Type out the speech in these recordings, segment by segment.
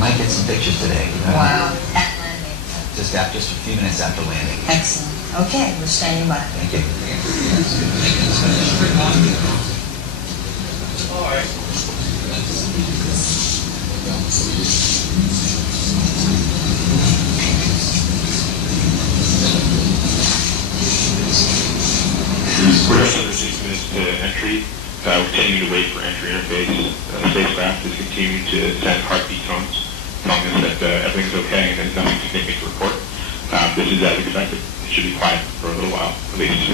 might get some pictures today. Wow. At landing. Just a few minutes after landing. Excellent. Okay, we're standing by. Thank you. All right. We're just under 6 minutes to entry. We're continuing to wait for entry interface. The spacecraft is continuing to send heartbeat tones, telling us that everything's okay and there's nothing significant to report. This is as expected. It should be quiet for a little while, at least.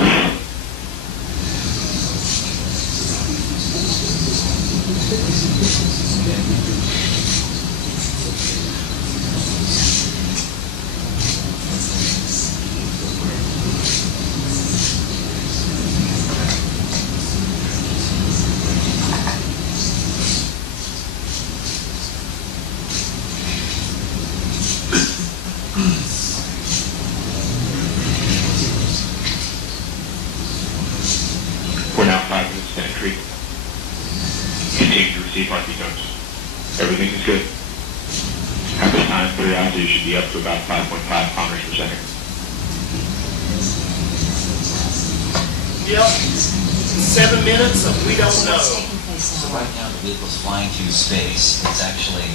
We're now 5 minutes to entry. Continue to receive heartbeat tones. Everything is good. At this time, curiosity should be up to about 5.5 kilometers per second. Yep. 7 minutes, we don't know. So right now the vehicle's flying through space. It's actually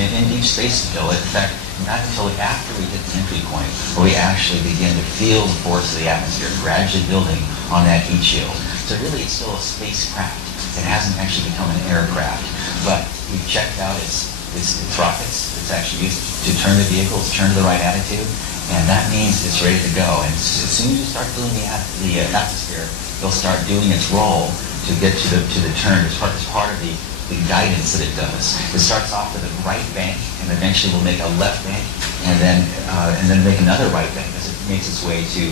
in deep space still. In fact, not until after we hit the entry point where we actually begin to feel the force of the atmosphere gradually building on that heat shield. So really it's still a spacecraft. It hasn't actually become an aircraft. But we've checked out its rockets. It's actually used to turn the vehicle, to turn to the right attitude. And that means it's ready to go. And as soon as you start filling the atmosphere, it'll start doing its role to get to the turn. It's part of the guidance that it does. It starts off with a right bank, and eventually will make a left bank, and then make another right bank as it makes its way to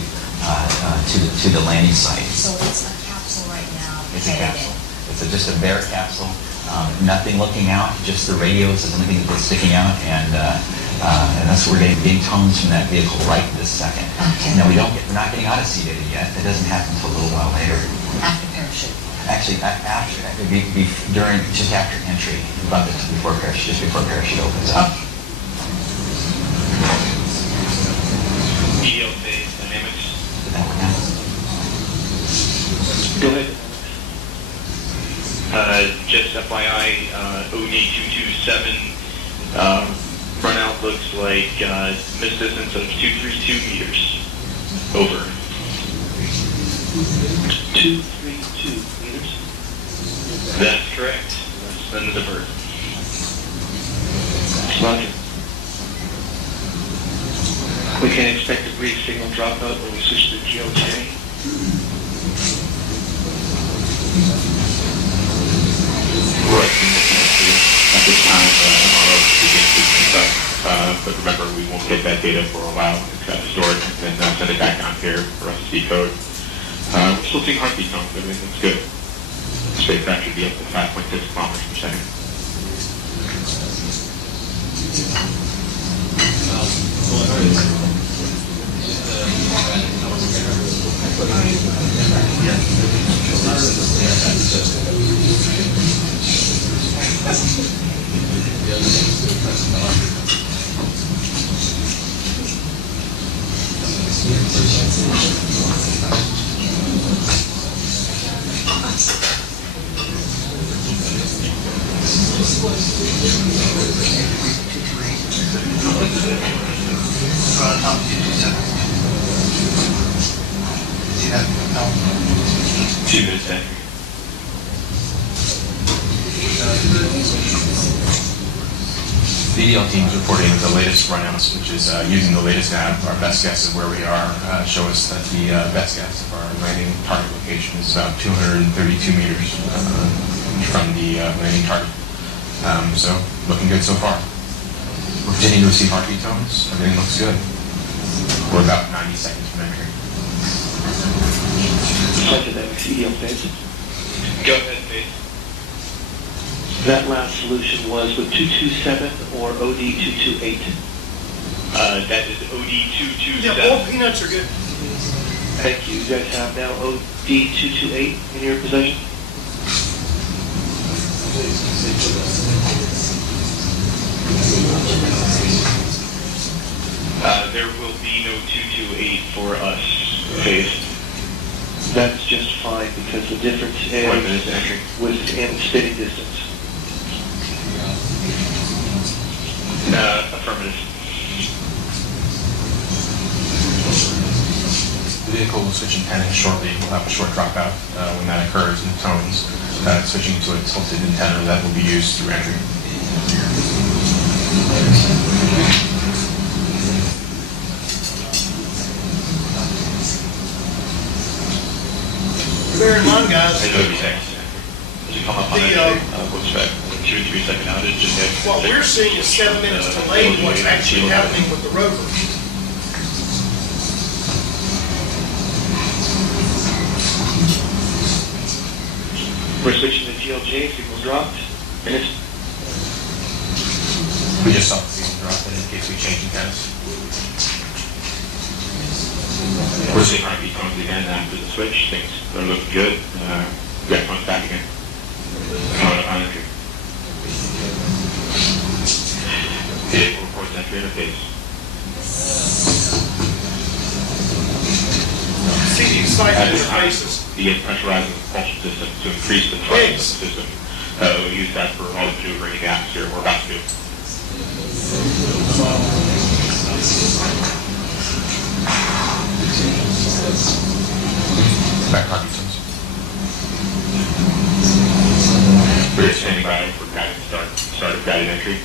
the landing site. So it's a capsule right now. It's a capsule. It's just a bare capsule. Nothing looking out. Just the radios is the only thing that's sticking out, and that's where we're getting big tones from that vehicle right this second. Okay. Now we're not getting Odyssey data yet. That doesn't happen until a little while later. After parachute. Actually, just after entry, just before parachute opens up. EDL phase dynamics. Go ahead. Just FYI, OD227 runout looks like missed distance of 232 meters. Over. 232 meters. That's correct. Less than the bird. Roger. We can expect a brief signal dropout when we switch to GLJ. Right. At this time, MRO begins to sync up. But remember, we won't get that data for a while. It's got to store it and then send it back down here for us to decode. We're still seeing heartbeat tones. Everything looks good. Spacecraft should be up to 5.6 kilometers per second. See that? No. 2 minutes entry. The EDL team is reporting the latest runouts, which is using the latest nav. Our best guess of where we are show us that the best guess of our landing target location is about 232 meters from the landing target. So looking good so far. We're continuing to receive heartbeat tones. Everything looks good. We're about 90 seconds from entry. Roger that. EDL phase. Go ahead, Faith. That last solution was with 227 or OD228. That is OD227. Yeah, all peanuts are good. Thank you. You guys have now OD228 in your possession? There will be no 228 for us phase. That's just fine because the difference 1 minute is to entry. within spitting distance. Affirmative. The vehicle will switch antenna shortly. We'll have a short dropout when that occurs in tones, switching to a tilted antenna that will be used through entry. Bear in mind, guys, 30 seconds. As you come up on The, that, what's that? 2 to 3 second outage. Just have what we're seeing is 7 minutes delayed what's actually happening with the rover. We're switching to TLJ, signal dropped, and it's We just saw the signal drop in case we change antennas. We're seeing heartbeat tones again after the switch. Things are looking good. We got tones back again. Coming up on entry. Vehicle reports entry interface. See these site At this time, interfaces. begin pressurizing the propulsion system to increase the thrust of the system. We'll use that for all the maneuvering in the atmosphere we're about to do. Back heartbeat tones. We're standing by for guided start of guided entry.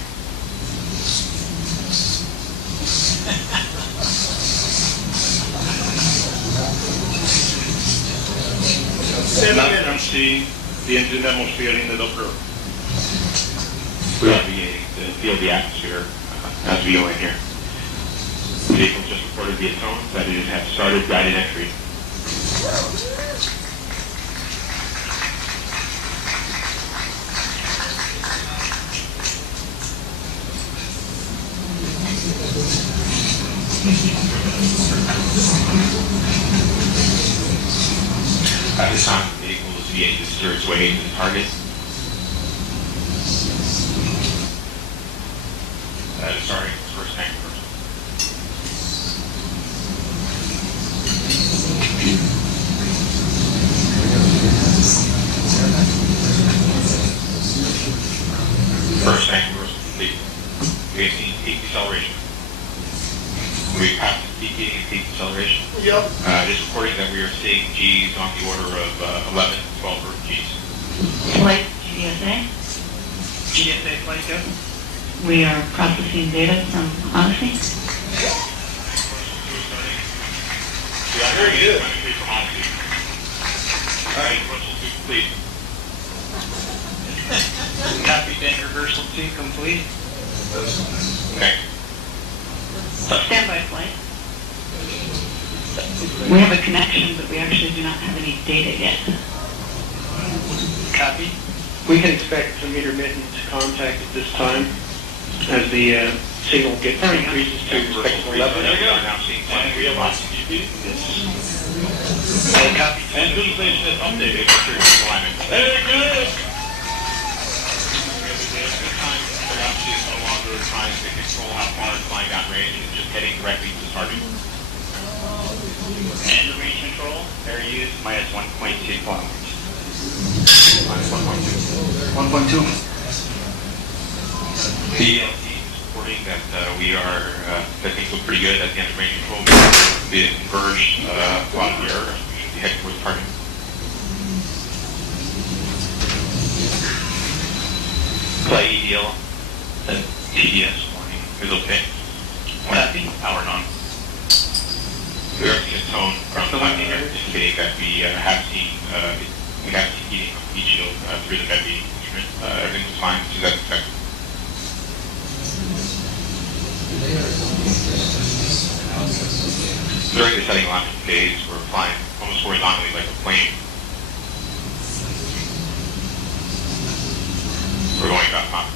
Seven the engine atmosphere in the docker. We are beginning to feel the atmosphere as we go in here. The vehicle just reported via tone that it has started guided entry. At this time, the vehicle is beginning to steer its way into the target. Sorry, first tank first. First tank reversal complete. We have seen peak deceleration. We passed peak heating and peak deceleration. Yep. Just reporting that we are seeing G's on the order of 11 to 12 Earth G's. Flight GSA. GSA flight, yeah. We are processing data from Odyssey. Very good. All right, reversal 2 complete. copy tank reversal 2 complete. Okay. Standby flight. We have a connection, but we actually do not have any data yet. Copy. We can expect some intermittent contact at this time as the signal gets increases to expected level. There we go. Now seeing we have lots of GP. Copy. And visualization is updated. Make sure it's in alignment. Very good. There actually is no longer trying to control how far it's flying out range. It's just heading directly to the target. And the range control, air use minus 1.2 kilometers. Minus 1.2. 1.2. The LT is reporting that we are, that things look pretty good at the end of range control. We have converged a lot of the air. We should be heading towards the target. Play EDL, and TDS warning is okay. Copy. Power on. We are seeing a tone from the landing here indicating that we have seen heating of the heat shield through the heavy instrument. Everything was fine, so that's expected. During the setting alignment phase, we're flying almost horizontally like a plane. We're going about Mach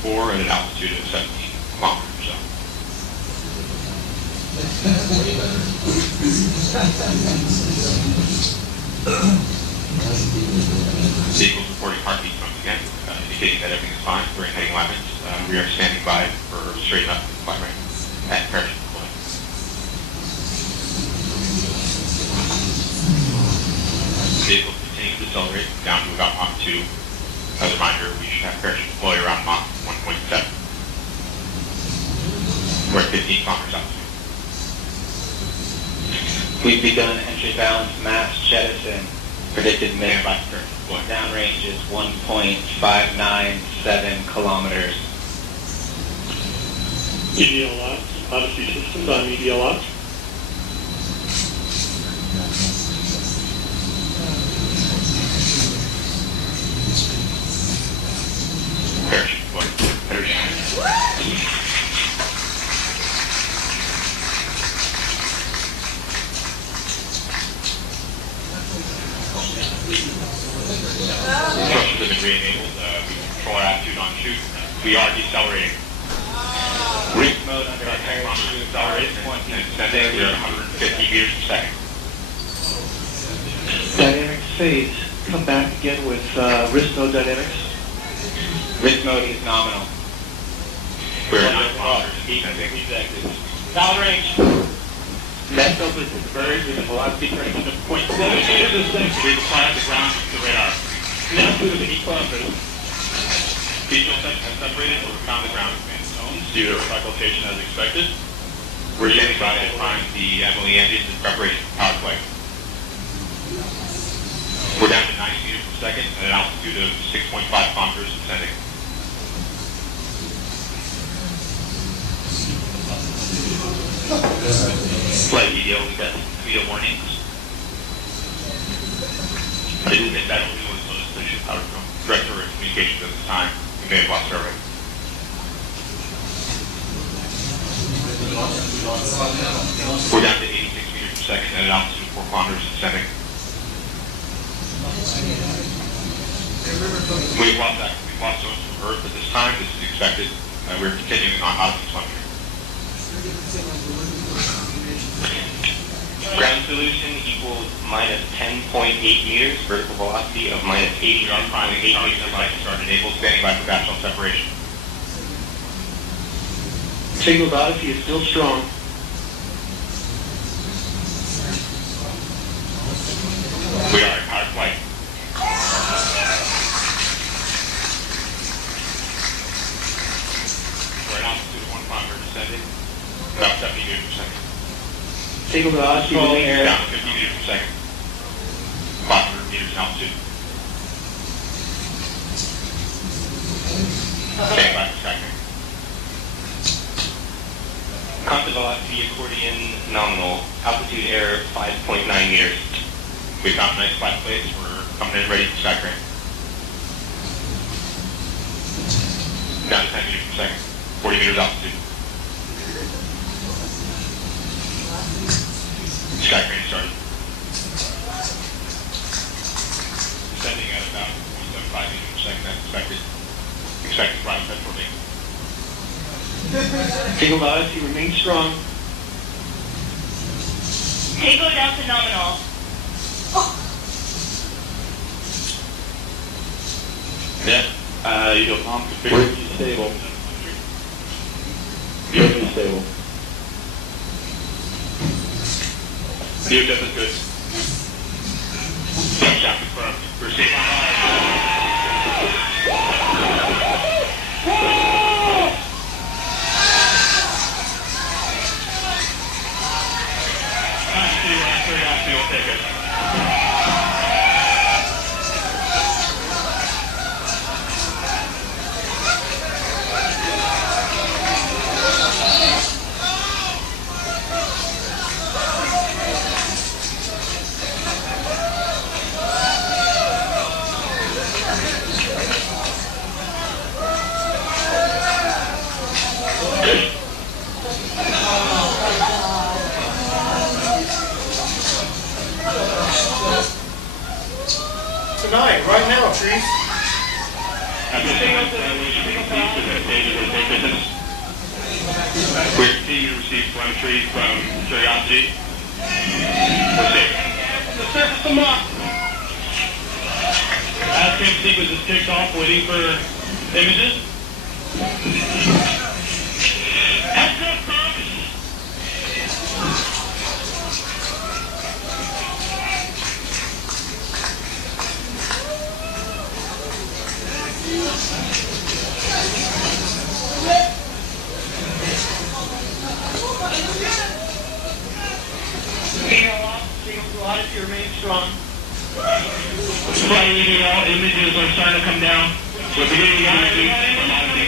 2.4 at an altitude of 17 kilometers or so. Sequels reporting heartbeat tones again, indicating that everything is fine during heading alignment. We are standing by for straight up flight right and parachute deployment. vehicle continues to accelerate down to about Mach 2. As a reminder, we should have parachute deploy around Mach 1.7. We're at 15 kilometers altitude. We've begun entry balance mass jettison. Predicted mid downrange is 1.597 kilometers. EDL lots, Odyssey systems on EDL lots. Parachute deploy. Thrusters have been re-enabled. We control our attitude on chute. We are decelerating. Reach mode under Our parachute accelerating and descending. We're at 150 meters per second. Dynamics phase. Come back again with wrist mode dynamics. Wrist mode is nominal. We're at 9 kilometers descending. Downrange. Mass open to the bird with a velocity correction of 0.7 meters a second. We've applied the ground to the radar. Now to the 8 kilometers. Visual has separated, but we found the ground command zones due to occultation as expected. We're standing by to prime the Emily engines in preparation for power play. We're down to 90 meters per second at an altitude of 6.5 kilometers descending. Flight EDL, we got video warnings. I didn't think that only was the station power from director of communications at the time. We may have lost our way. We're down to 86 meters per second at an altitude of 4 kilometers descending. We've lost zones from Earth at this time. This is expected. We're continuing on Odyssey telemetry. Ground solution equals minus 10.8 meters, vertical velocity of minus 80 We are priming 8 meters per second. Start enabled, standing by for vaginal separation. Signal to Odyssey is still strong. We are in powered flight. We're at altitude of 1 kilometer descending, about 70 meters per second. Signal to Odyssey in the air. Down to 50 meters per second. 500 meters in altitude. Stand by for Skytrain. Constant velocity accordion nominal. Altitude error 5.9 meters. We found a nice flat place. We're coming in ready for Skytrain. Down to 10 meters per second. 40 meters altitude. Skytrain started. Descending at about 1.75 meters per second as expected. Expected prime petrol date. Signal to Odyssey remains strong. Tango down to nominal. Yeah. Your palm configuration is stable. Yours is stable. VHF is good. Shot confirmed. We're safe on Curiosity will take it. Tonight, right now, Chief. At this time, we should be pleased with the stage of the business. We continue to receive telemetry from Curiosity. We're safe. The surface of Mach. As-cam sequence is kicked off, waiting for images. Heads up, folks! strong. Slightly images are starting to come down. We're beginning to get images from Odyssey.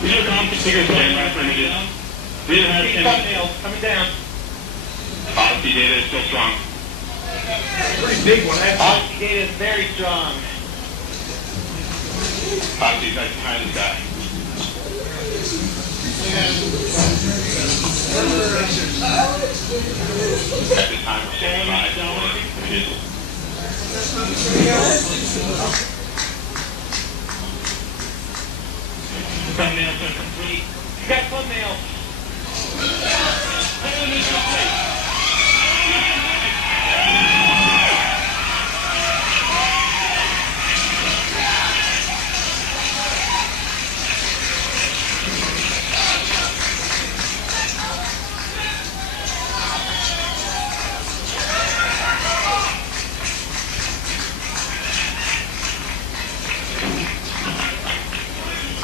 These are configured for images. These are thumbnails coming down. Odyssey data is still strong. Pretty big one, actually. Odyssey data is very strong. Odyssey's right behind this guy. At this time, we're standing by for images. Thumbnails are complete. You got thumbnails.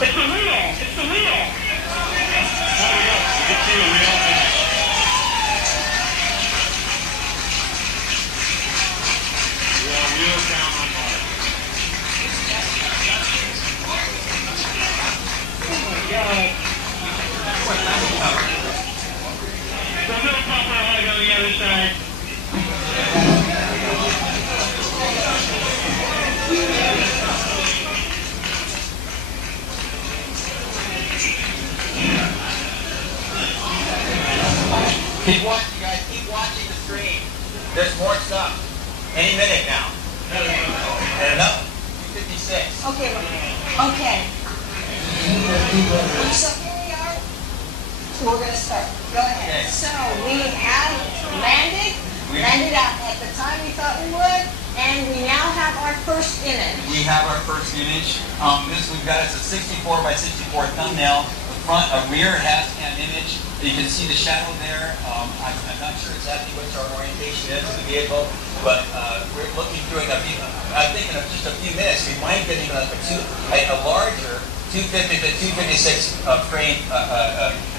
It's the wheel! It's the wheel! There we go. You can see the wheel. Yeah, wheels down on Mars. Oh my God. The little copper hug on the other side. Keep watching, guys. Keep watching the stream. There's more stuff. Any minute now. And another. 256. Okay, okay. So here we are. We're gonna start. Go ahead. Okay. So we have landed out at the time we thought we would, and we now have our first image. We have our first image. This we've got is a 64 by 64 thumbnail. A rear has-cam image. You can see the shadow there. I'm not sure exactly what our orientation is of the vehicle, but we're looking through it. I think in just a few minutes we might get even a larger 250 to 256 frame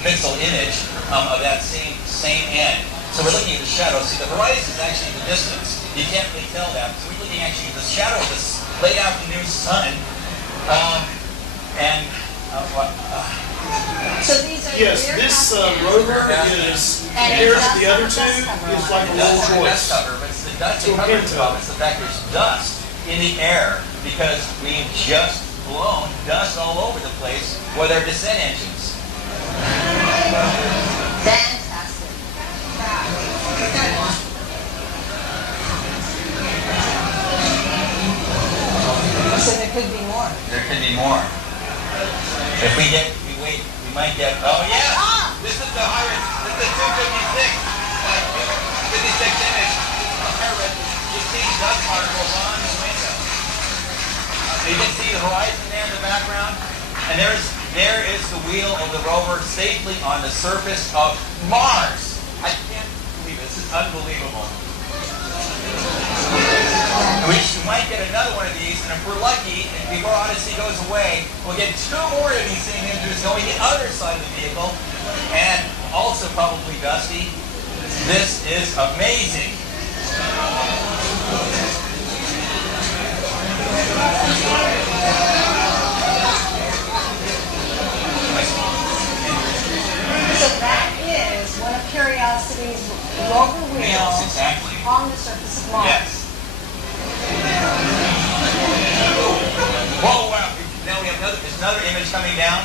pixel image of that same end. So we're looking at the shadow. See, the horizon is actually the distance. You can't really tell that. So we're looking actually at the shadow of this late afternoon sun. So these are Yes, the rear this house cams. rover is, compared to the other two, is like a Rolls Dust Royce. cover, but it's the dust To a cover Pinto. problem. It's the fact there's dust in the air because we've just blown dust all over the place with our descent engines. Fantastic. So there could be more. There could be more. If we wait, we might get, oh yeah! This is the highest, this is the 256, 56 image. You see dust particles on the window. You can see the horizon there in the background. And there is the wheel of the rover safely on the surface of Mars. I can't believe it. This is unbelievable. We might get another one of these, and if we're lucky, and before Odyssey goes away, we'll get two more of these same images going the other side of the vehicle, and also probably dusty. This is amazing. So that is one of Curiosity's rover Yes, wheels exactly. on the surface of Mars. Yes. Whoa, wow. Now we have another image coming down.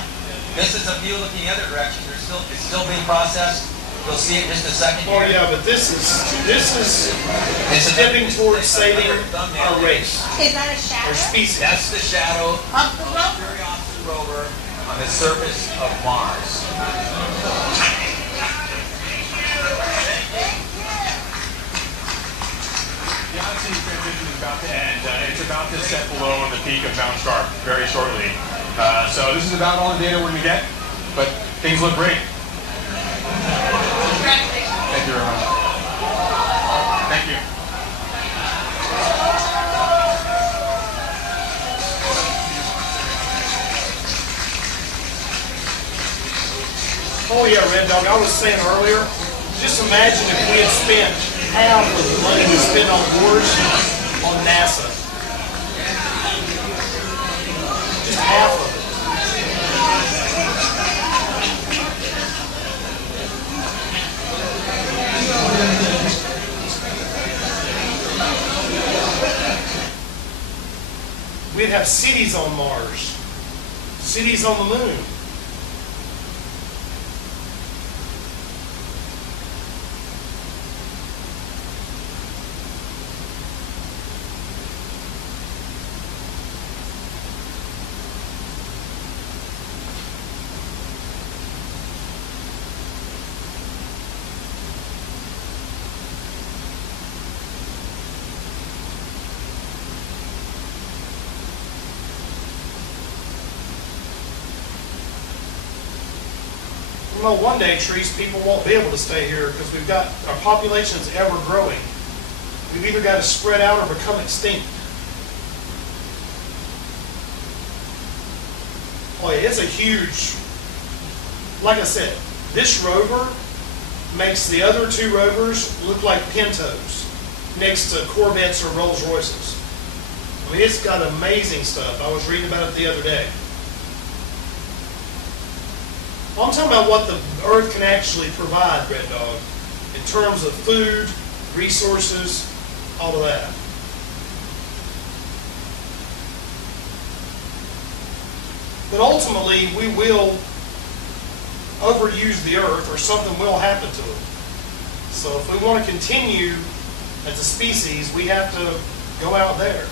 This is a view looking the other direction. It's still being processed. We'll see it in just a second Oh here. yeah, but this is It's stepping towards saving another thumbnail our race, Is that a shadow our species. That's the shadow of the rover? Curiosity rover on the surface of Mars. The Odyssey transition is about to end. It's about to set below on the peak of Mount Sharp very shortly. So this is about all the data we're going to get, but things look great. Thank you very much. Thank you. Oh yeah, Red Dog, I was saying earlier, just imagine if we had spent half of the money we spend on wars on NASA. Just half of it. We'd have cities on Mars, cities on the moon. Well, one day, Trees, people won't be able to stay here because our population's ever growing. We've either got to spread out or become extinct. Oh yeah, it's a huge, like I said, this rover makes the other two rovers look like Pintos next to Corvettes or Rolls Royces. I mean, it's got amazing stuff. I was reading about it the other day. I'm talking about what the Earth can actually provide, Red Dog, in terms of food, resources, all of that. But ultimately, we will overuse the Earth, or something will happen to it. So if we want to continue as a species, we have to go out there.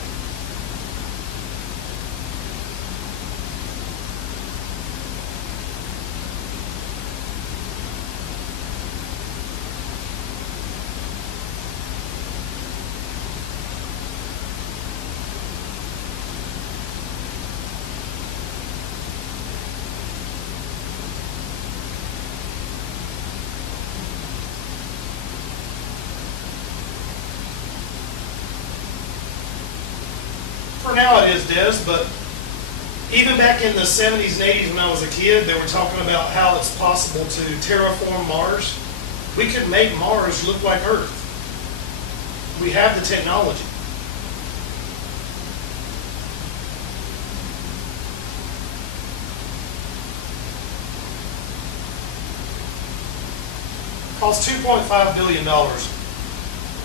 For now it is, Des, but even back in the 70s and 80s when I was a kid, they were talking about how it's possible to terraform Mars. We could make Mars look like Earth. We have the technology. Costs $2.5 billion,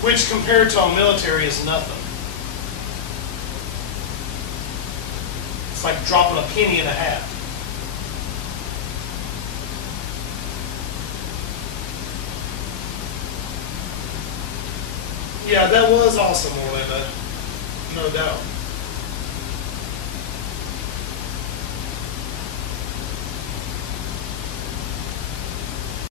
which compared to our military is nothing. It's like dropping a penny in a hat. Yeah, that was awesome, Orlando. No doubt.